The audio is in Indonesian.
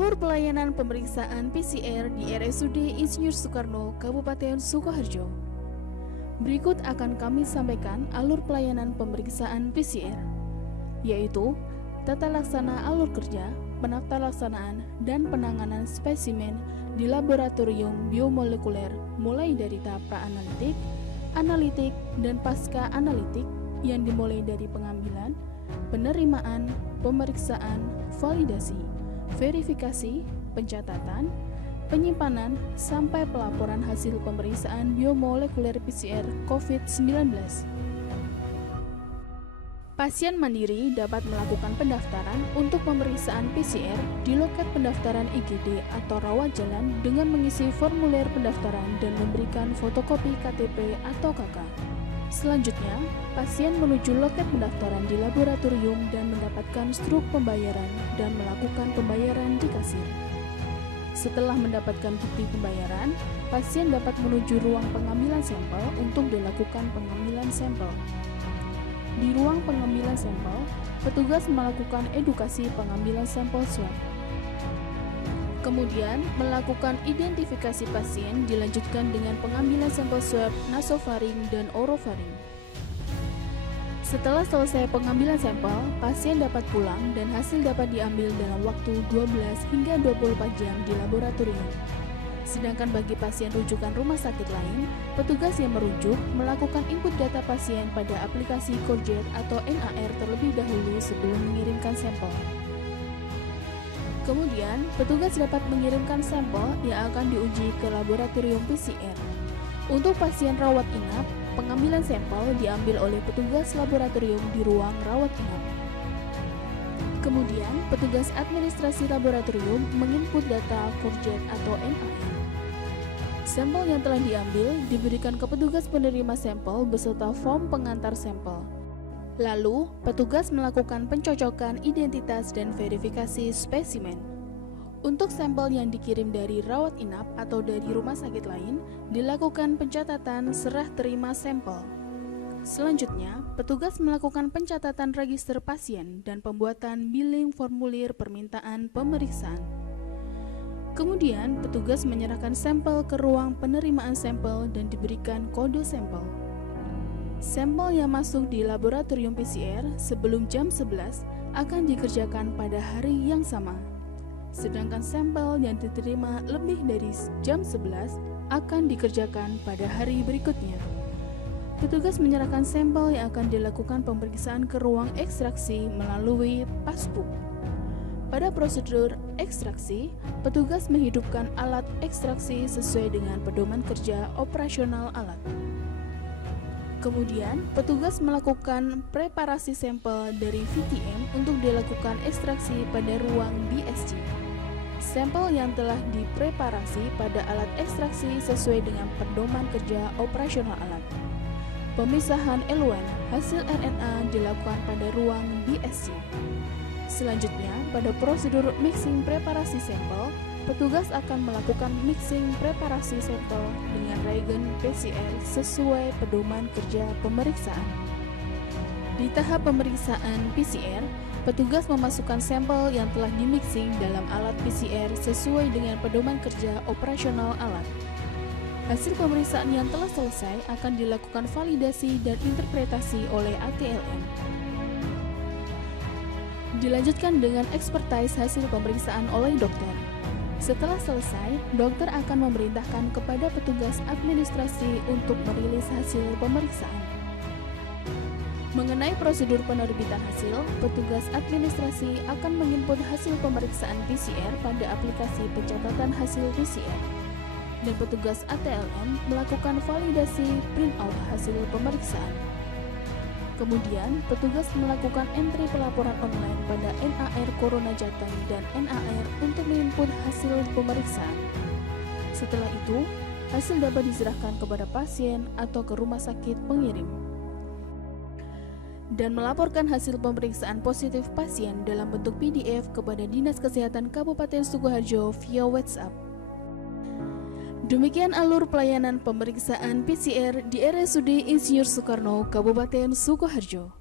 Alur pelayanan pemeriksaan PCR di RSUD Insinyur Soekarno, Kabupaten Sukoharjo. Berikut akan kami sampaikan alur pelayanan pemeriksaan PCR, yaitu tata laksana alur kerja, penata laksanaan, dan penanganan spesimen di laboratorium biomolekuler mulai dari tahap pra-analitik, analitik, dan pasca analitik yang dimulai dari pengambilan, penerimaan, pemeriksaan, validasi, verifikasi, pencatatan, penyimpanan, sampai pelaporan hasil pemeriksaan biomolekuler PCR COVID-19. Pasien mandiri dapat melakukan pendaftaran untuk pemeriksaan PCR di loket pendaftaran IGD atau rawat jalan dengan mengisi formulir pendaftaran dan memberikan fotokopi KTP atau KK. Selanjutnya, pasien menuju loket pendaftaran di laboratorium dan mendapatkan struk pembayaran dan melakukan pembayaran di kasir. Setelah mendapatkan bukti pembayaran, pasien dapat menuju ruang pengambilan sampel untuk dilakukan pengambilan sampel. Di ruang pengambilan sampel, petugas melakukan edukasi pengambilan sampel swab. Kemudian, melakukan identifikasi pasien dilanjutkan dengan pengambilan sampel swab nasofaring dan orofaring. Setelah selesai pengambilan sampel, pasien dapat pulang dan hasil dapat diambil dalam waktu 12 hingga 24 jam di laboratorium. Sedangkan bagi pasien rujukan rumah sakit lain, petugas yang merujuk melakukan input data pasien pada aplikasi Courgette atau NAR terlebih dahulu sebelum mengirimkan sampel. Kemudian, petugas dapat mengirimkan sampel yang akan diuji ke laboratorium PCR. Untuk pasien rawat inap, pengambilan sampel diambil oleh petugas laboratorium di ruang rawat inap. Kemudian, petugas administrasi laboratorium menginput data Courgette atau NAR. Sampel yang telah diambil diberikan ke petugas penerima sampel beserta form pengantar sampel. Lalu, petugas melakukan pencocokan identitas dan verifikasi spesimen. Untuk sampel yang dikirim dari rawat inap atau dari rumah sakit lain, dilakukan pencatatan serah terima sampel. Selanjutnya, petugas melakukan pencatatan register pasien dan pembuatan billing formulir permintaan pemeriksaan. Kemudian, petugas menyerahkan sampel ke ruang penerimaan sampel dan diberikan kode sampel. Sampel yang masuk di laboratorium PCR sebelum jam 11 akan dikerjakan pada hari yang sama. Sedangkan sampel yang diterima lebih dari jam 11 akan dikerjakan pada hari berikutnya. Petugas menyerahkan sampel yang akan dilakukan pemeriksaan ke ruang ekstraksi melalui Pasbuk. Pada prosedur ekstraksi, petugas menghidupkan alat ekstraksi sesuai dengan pedoman kerja operasional alat. Kemudian, petugas melakukan preparasi sampel dari VTM untuk dilakukan ekstraksi pada ruang BSG. Sampel yang telah dipreparasi pada alat ekstraksi sesuai dengan pedoman kerja operasional alat. Pemisahan eluen hasil RNA dilakukan pada ruang BSG. Selanjutnya, pada prosedur mixing preparasi sampel, petugas akan melakukan mixing preparasi sampel dengan reagen PCR sesuai pedoman kerja pemeriksaan. Di tahap pemeriksaan PCR, petugas memasukkan sampel yang telah dimixing dalam alat PCR sesuai dengan pedoman kerja operasional alat. Hasil pemeriksaan yang telah selesai akan dilakukan validasi dan interpretasi oleh ATLM. Dilanjutkan dengan expertise hasil pemeriksaan oleh dokter. Setelah selesai, dokter akan memerintahkan kepada petugas administrasi untuk merilis hasil pemeriksaan. Mengenai prosedur penerbitan hasil, petugas administrasi akan menginput hasil pemeriksaan PCR pada aplikasi pencatatan hasil PCR. Dan petugas ATLM melakukan validasi printout hasil pemeriksaan. Kemudian, petugas melakukan entry pelaporan online pada NAR Corona Jateng dan NAR untuk menginput hasil pemeriksaan. Setelah itu, hasil dapat diserahkan kepada pasien atau ke rumah sakit pengirim. Dan melaporkan hasil pemeriksaan positif pasien dalam bentuk PDF kepada Dinas Kesehatan Kabupaten Sukoharjo via WhatsApp. Demikian alur pelayanan pemeriksaan PCR di RSUD Insinyur Soekarno, Kabupaten Sukoharjo.